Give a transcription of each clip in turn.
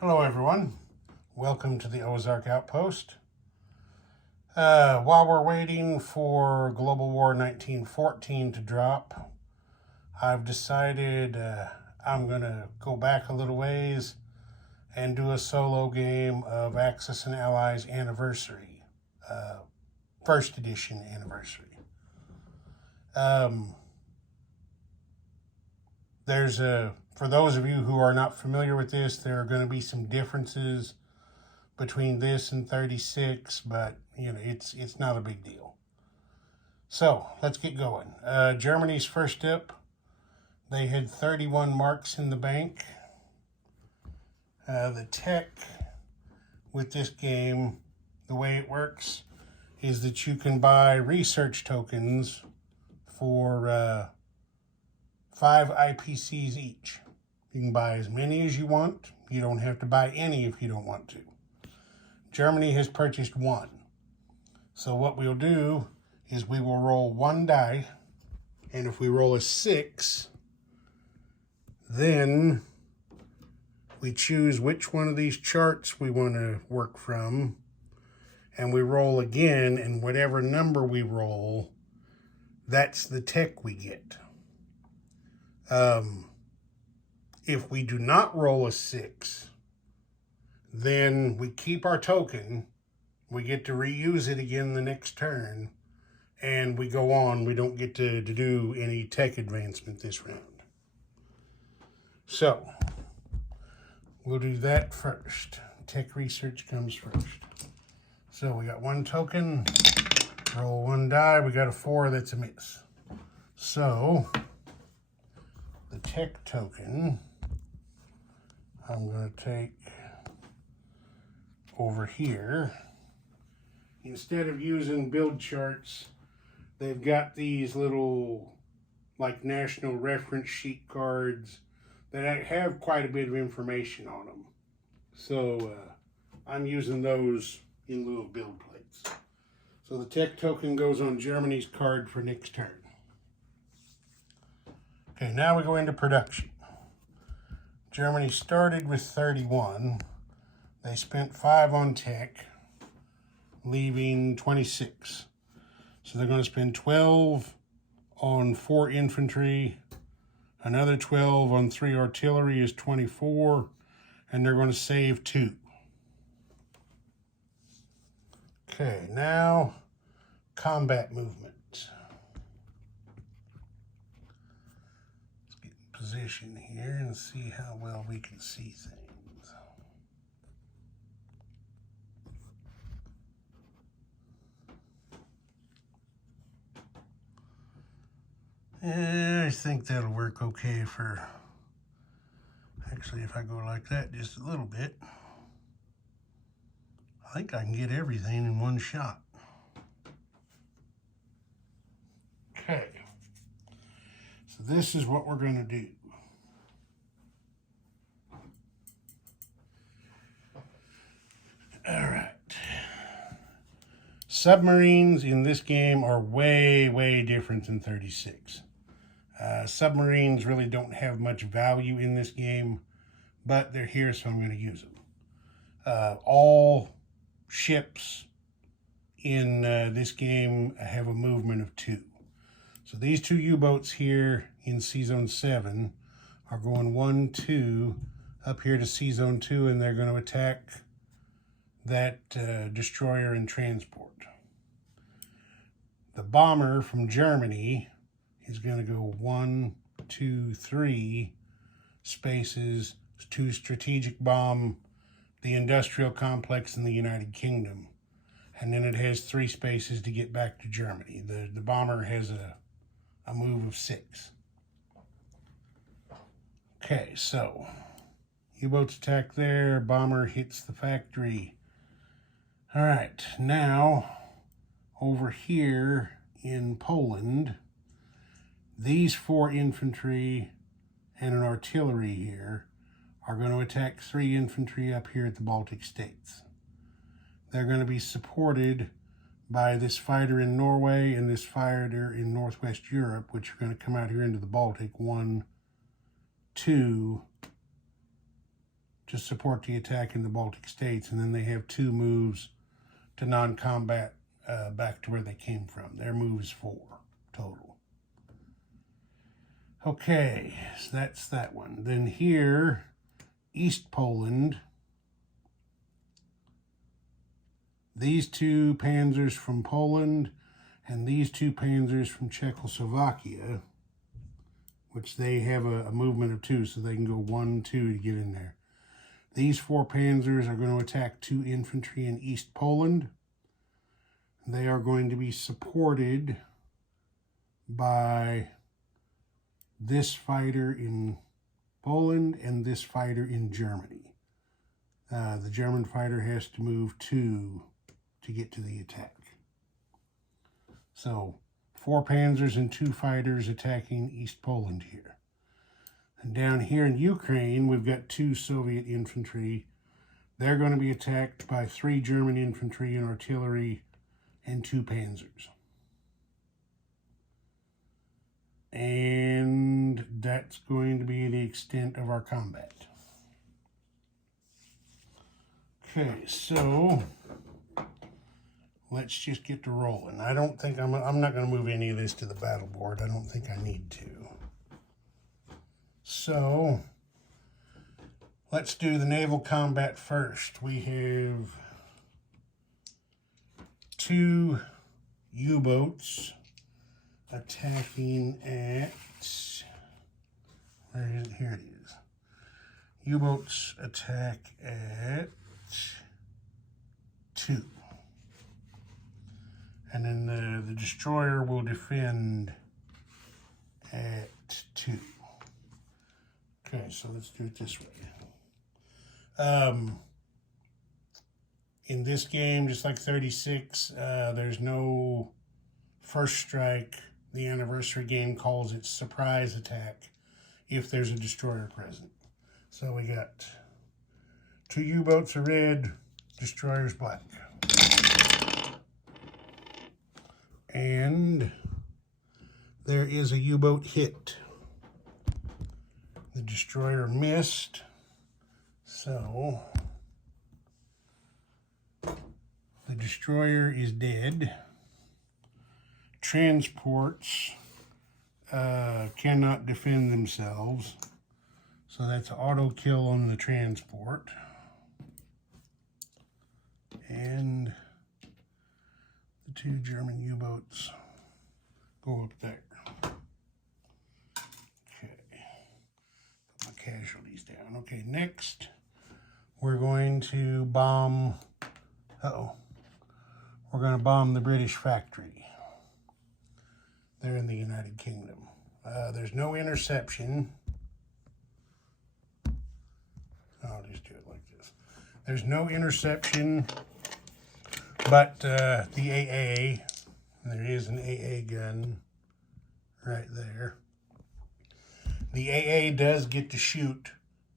Hello everyone, welcome to the Ozark Outpost. While we're waiting for Global War 1914 to drop, I've decided I'm going to go back a little ways and do a solo game of Axis and Allies Anniversary, first edition Anniversary. For those of you who are not familiar with this, there are going to be some differences between this and 36, but it's not a big deal. So let's get going. Germany's first up. They had 31 marks in the bank. The tech with this game, the way it works, is that you can buy research tokens for 5 IPCs each. You can buy as many as you want. You don't have to buy any if you don't want to. Germany has purchased 1. So what we'll do is we will roll 1 die, and if we roll a 6, then we choose which one of these charts we want to work from, and we roll again, and whatever number we roll, that's the tech we get. If we do not roll a 6, then we keep our token. We get to reuse it again the next turn, and we go on. We don't get to do any tech advancement this round. So we'll do that first. Tech research comes first. So we got 1 token, roll 1 die. We got a 4, that's a miss. So the tech token, I'm going to take over here. Instead of using build charts, they've got these little like national reference sheet cards that have quite a bit of information on them. So I'm using those in lieu of build plates. So the tech token goes on Germany's card for next turn. Okay, now we go into production. Germany started with 31. They spent 5 on tech, leaving 26. So they're going to spend 12 on 4 infantry, another 12 on 3 artillery is 24, and they're going to save 2. Okay, now combat movement. Let's get in position here and see how well we can see things. I think that'll work okay for, actually if I go like that just a little bit, I think I can get everything in one shot. Okay, so this is what we're going to do. All right. Submarines in this game are way, way different than 36. Submarines really don't have much value in this game, but they're here, so I'm going to use them. All ships in this game have a movement of 2. So these 2 U-boats here in C-Zone 7 are going 1, 2 up here to C-Zone 2, and they're going to attack that destroyer and transport. The bomber from Germany is going to go 1, 2, 3 spaces to strategic bomb the industrial complex in the United Kingdom. And then it has 3 spaces to get back to Germany. The bomber has a move of 6. Okay, so U-boats attack there, bomber hits the factory. All right, now over here in Poland, these 4 infantry and an artillery here are going to attack 3 infantry up here at the Baltic states. They're going to be supported by this fighter in Norway and this fighter in Northwest Europe, which are going to come out here into the Baltic. 1, 2, to support the attack in the Baltic states, and then they have 2 moves to non-combat back to where they came from. Their move is 4 total. Okay, so that's that one. Then here, East Poland. These 2 panzers from Poland and these 2 panzers from Czechoslovakia, which they have a movement of 2, so they can go 1, 2 to get in there. These 4 panzers are going to attack 2 infantry in East Poland. They are going to be supported by this fighter in Poland and this fighter in Germany. The German fighter has to move 2 to get to the attack. So 4 panzers and 2 fighters attacking East Poland here. And down here in Ukraine, we've got 2 Soviet infantry. They're going to be attacked by 3 German infantry and artillery and 2 panzers. And that's going to be the extent of our combat. Okay, so let's just get to rolling. I don't think I'm not going to move any of this to the battle board. I don't think I need to. So let's do the naval combat first. We have 2 U-boats attacking at, where is it? Here it is. U-boats attack at 2. And then the destroyer will defend at 2. Okay, so let's do it this way. In this game, just like 36, there's no first strike. The anniversary game calls it surprise attack if there's a destroyer present. So we got 2 U-boats are red, destroyers black. And there is a U-boat hit. The destroyer missed, so the destroyer is dead. Transports cannot defend themselves, so that's auto kill on the transport. And the 2 German U-boats go up there. Casualties down. Okay, next we're going to bomb, we're going to bomb the British factory. They're in the United Kingdom. There's no interception. I'll just do it like this. There's no interception, but the AA, there is an AA gun right there. The AA does get to shoot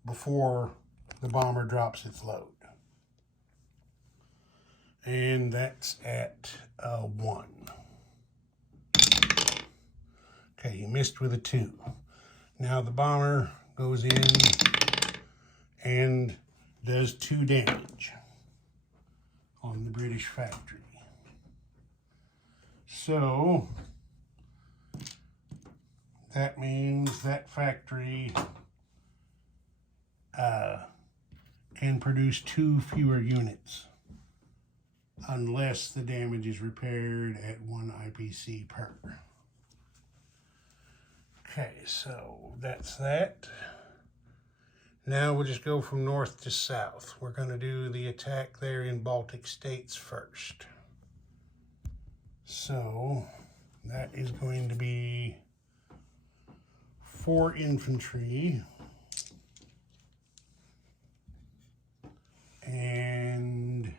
before the bomber drops its load. And that's at 1. Okay, you missed with a 2. Now the bomber goes in and does 2 damage on the British factory. So that means that factory can produce 2 fewer units unless the damage is repaired at 1 IPC per. Okay, so that's that. Now we'll just go from north to south. We're going to do the attack there in Baltic states first. So that is going to be 4 infantry and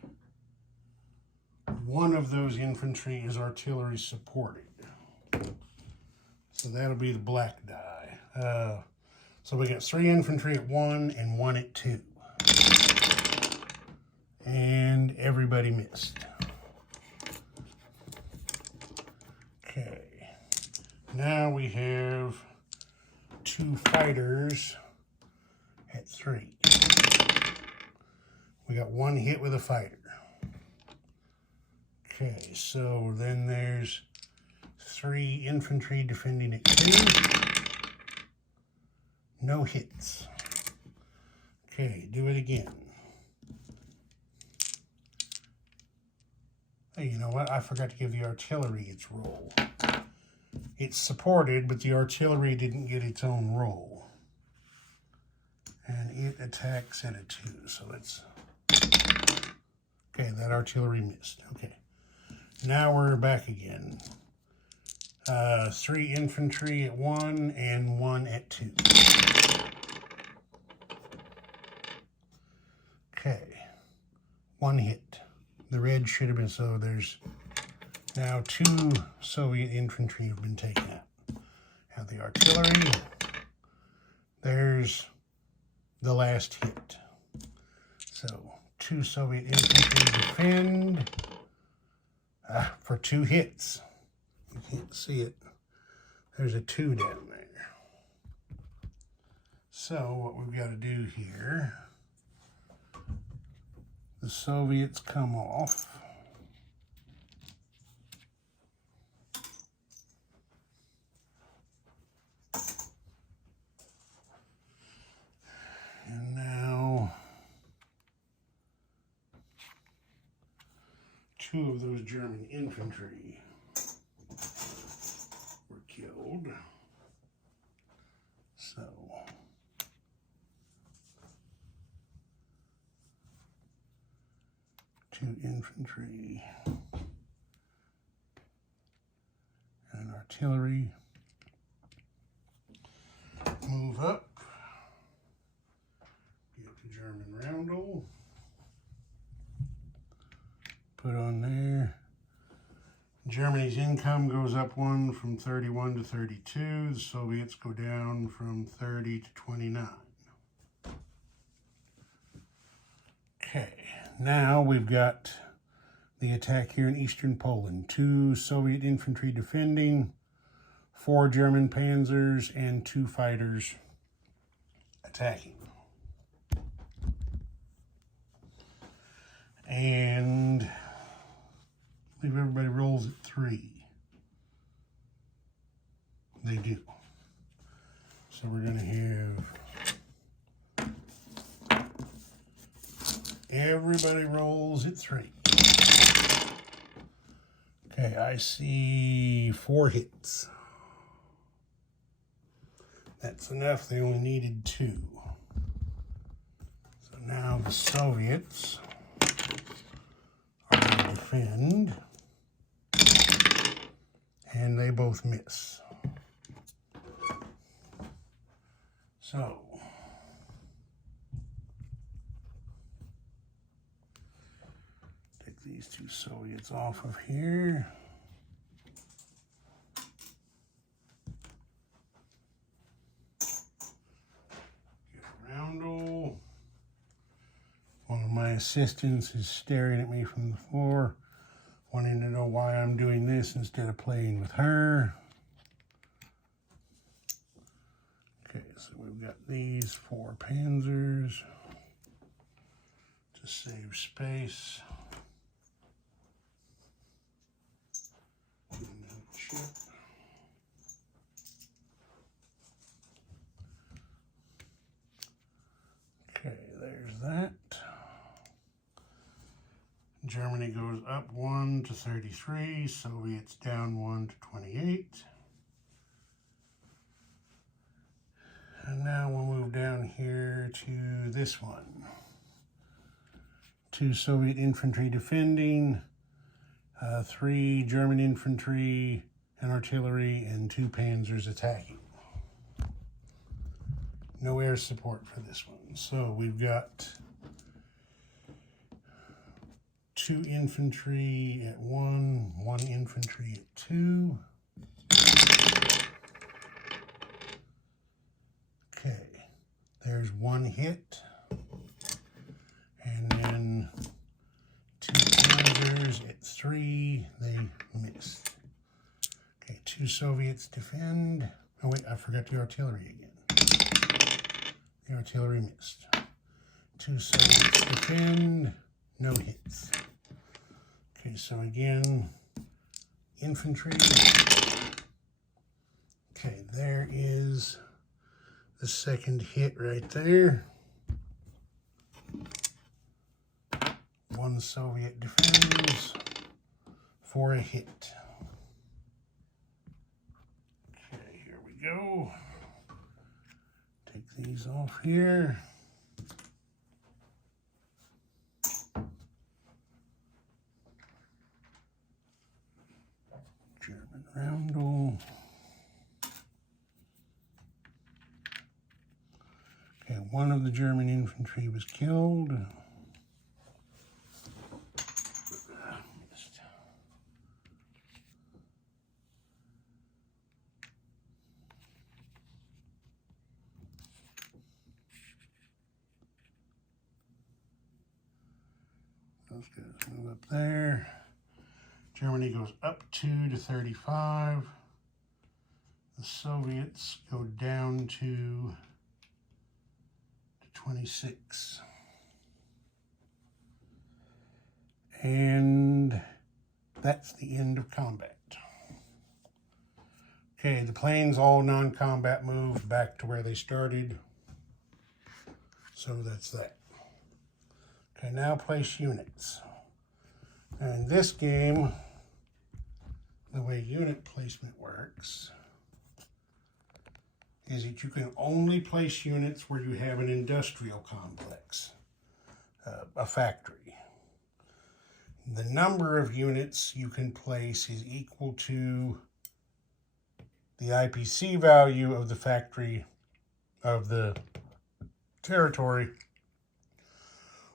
1 of those infantry is artillery supported. So that'll be the black die. So we got 3 infantry at 1 and 1 at 2. And everybody missed. Okay. Now we have 2 fighters at 3. We got one hit with a fighter. Okay, so then there's 3 infantry defending at 2. No hits. Okay, do it again. Hey, you know what? I forgot to give the artillery its roll. It's supported, but the artillery didn't get its own roll. And it attacks at a 2, so let's... Okay, that artillery missed. Okay. Now we're back again. 3 infantry at 1 and 1 at 2. Okay. 1 hit. The red should have been, so there's now 2 Soviet infantry have been taken out. Now the artillery, there's the last hit. So 2 Soviet infantry defend for 2 hits. You can't see it. There's a 2 down there. So what we've got to do here, the Soviets come off. And now 2 of those German infantry were killed. So infantry and artillery move up, get the German roundel, put on there. Germany's income goes up 1 from 31 to 32. The Soviets go down from 30 to 29. Okay. Now we've got the attack here in eastern Poland. 2 Soviet infantry defending, 4 German panzers, and 2 fighters attacking. And I believe everybody rolls at 3. They do. So we're going to have... Everybody rolls at 3. Okay, I see 4 hits. That's enough. They only needed 2. So now the Soviets are going to defend. And they both miss. So... these 2 Soviets off of here. Get a roundel. One of my assistants is staring at me from the floor, wanting to know why I'm doing this instead of playing with her. Okay, so we've got these 4 panzers to save space. Okay, there's that. Germany goes up 1 to 33, Soviets down 1 to 28. And now we'll move down here to this one. 2 Soviet infantry defending, 3 German infantry and artillery, and 2 panzers attacking. No air support for this one. So we've got 2 infantry at 1, 1 infantry at 2. Okay, there's 1 hit. And then 2 panzers at 3, they missed. Okay, 2 Soviets defend. Oh wait, I forgot the artillery again. The artillery missed. 2 Soviets defend, no hits. Okay, so again, infantry. Okay, there is the second hit right there. 1 Soviet defends for a hit. Okay, here we go. Take these off here. German roundel. Okay, 1 of the German infantry was killed. Those guys move up there. Germany goes up 2 to 35. The Soviets go down to 26. And that's the end of combat. Okay, the planes all non-combat moved back to where they started. So that's that. Okay, now place units. And in this game, the way unit placement works is that you can only place units where you have an industrial complex, a factory. The number of units you can place is equal to the IPC value of the factory, of the territory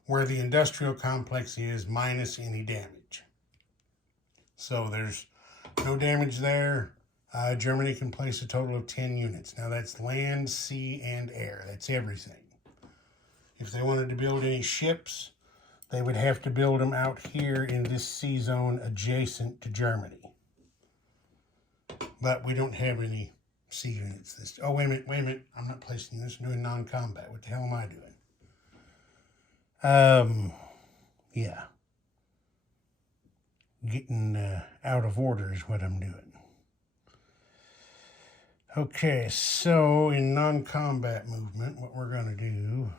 where the industrial complex is, minus any damage. So there's no damage there. Germany can place a total of 10 units. Now that's land, sea, and air. That's everything. If they wanted to build any ships, they would have to build them out here in this sea zone adjacent to Germany. But we don't have any sea units. Oh, wait a minute. I'm not placing this. I'm doing non-combat. What the hell am I doing? Yeah. Getting out of order is what I'm doing. Okay, so in non-combat movement, what we're going to do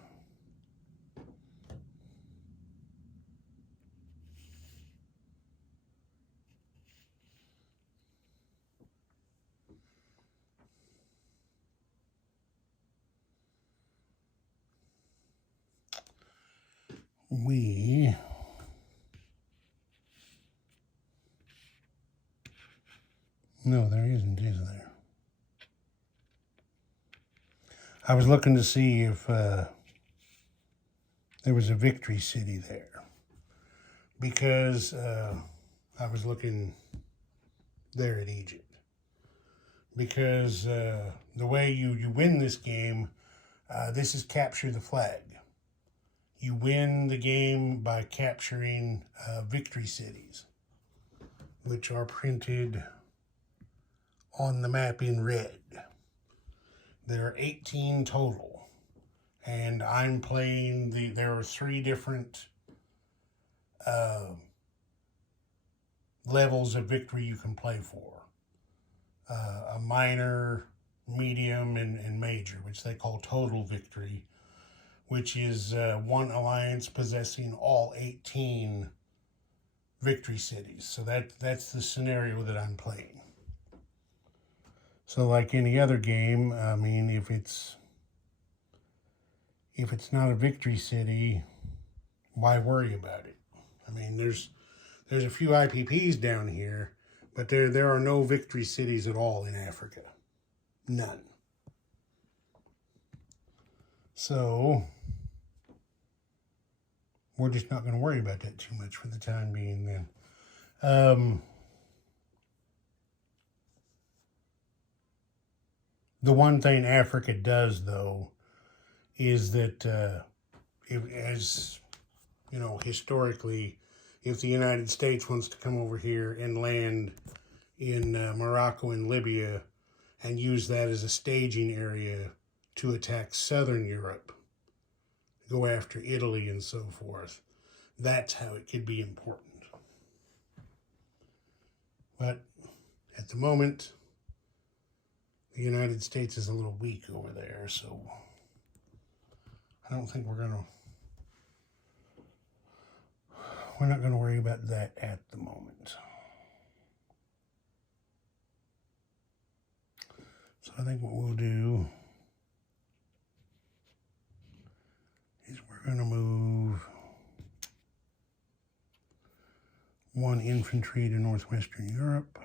no, there isn't, is there? I was looking to see if there was a victory city there, because I was looking there at Egypt, because the way you win this game, this is capture the flag. You win the game by capturing victory cities, which are printed on the map in red. There are 18 total, and I'm playing there are 3 different levels of victory you can play for. A minor, medium, and major, which they call total victory, which is one alliance possessing all 18 victory cities. So that's the scenario that I'm playing. So like any other game, I mean, if it's not a victory city, why worry about it? I mean, there's a few IPPs down here, but there are no victory cities at all in Africa. None. So we're just not going to worry about that too much for the time being then. The one thing Africa does, though, is that, as you know, historically, if the United States wants to come over here and land in Morocco and Libya and use that as a staging area to attack southern Europe, go after Italy and so forth. That's how it could be important. But at the moment, the United States is a little weak over there, so I don't think we're not going to worry about that at the moment. So I think what we'll do is we're going to move 1 infantry to northwestern Europe.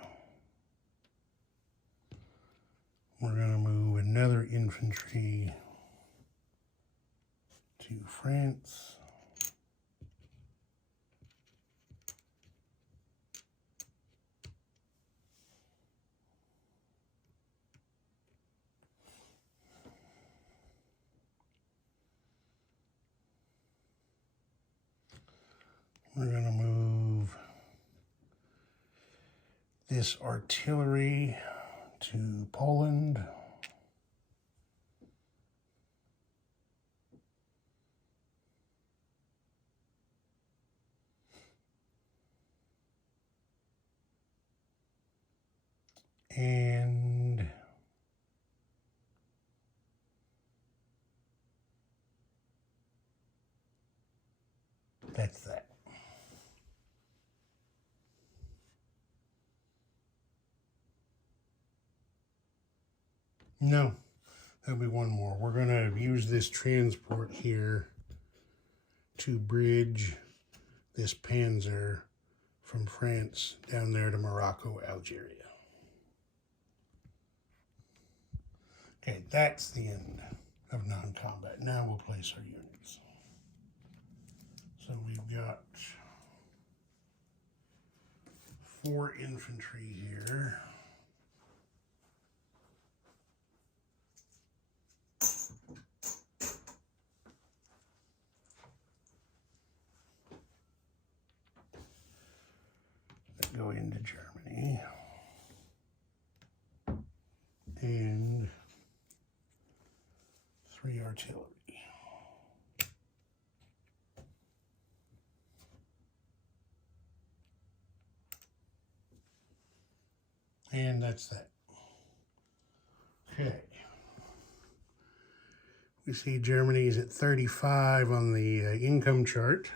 We're going to move another infantry to France. We're going to move this artillery to Poland. And that's that. No, there'll be one more. We're going to use this transport here to bridge this Panzer from France down there to Morocco, Algeria. Okay, that's the end of non-combat. Now we'll place our units. So we've got 4 infantry here. That go into Germany. And 3 artillery. And that's that. Okay. We see Germany is at 35 on the income chart.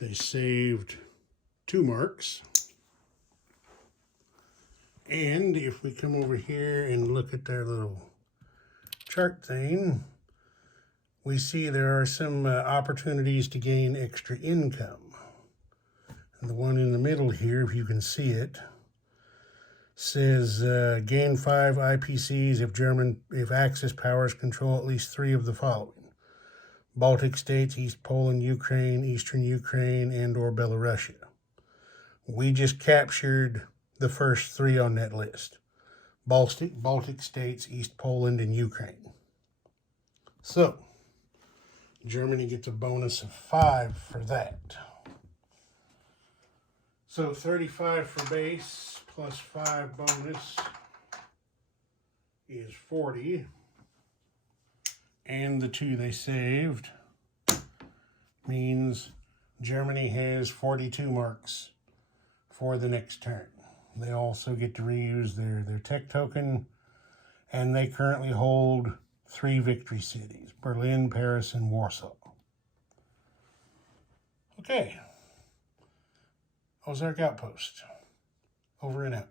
They saved 2 marks. And if we come over here and look at their little chart thing, we see there are some opportunities to gain extra income. And the one in the middle here, if you can see it, says gain 5 IPCs if Axis powers control at least 3 of the following: Baltic states, East Poland, Ukraine, Eastern Ukraine, and or Belarusia. We just captured the first 3 on that list: Baltic states, East Poland, and Ukraine. So Germany gets a bonus of 5 for that. So 35 for base plus 5 bonus is 40. And the 2 they saved means Germany has 42 marks for the next turn. They also get to reuse their tech token, and they currently hold 3 victory cities: Berlin, Paris, and Warsaw. Okay. Ozark Outpost. Over and out.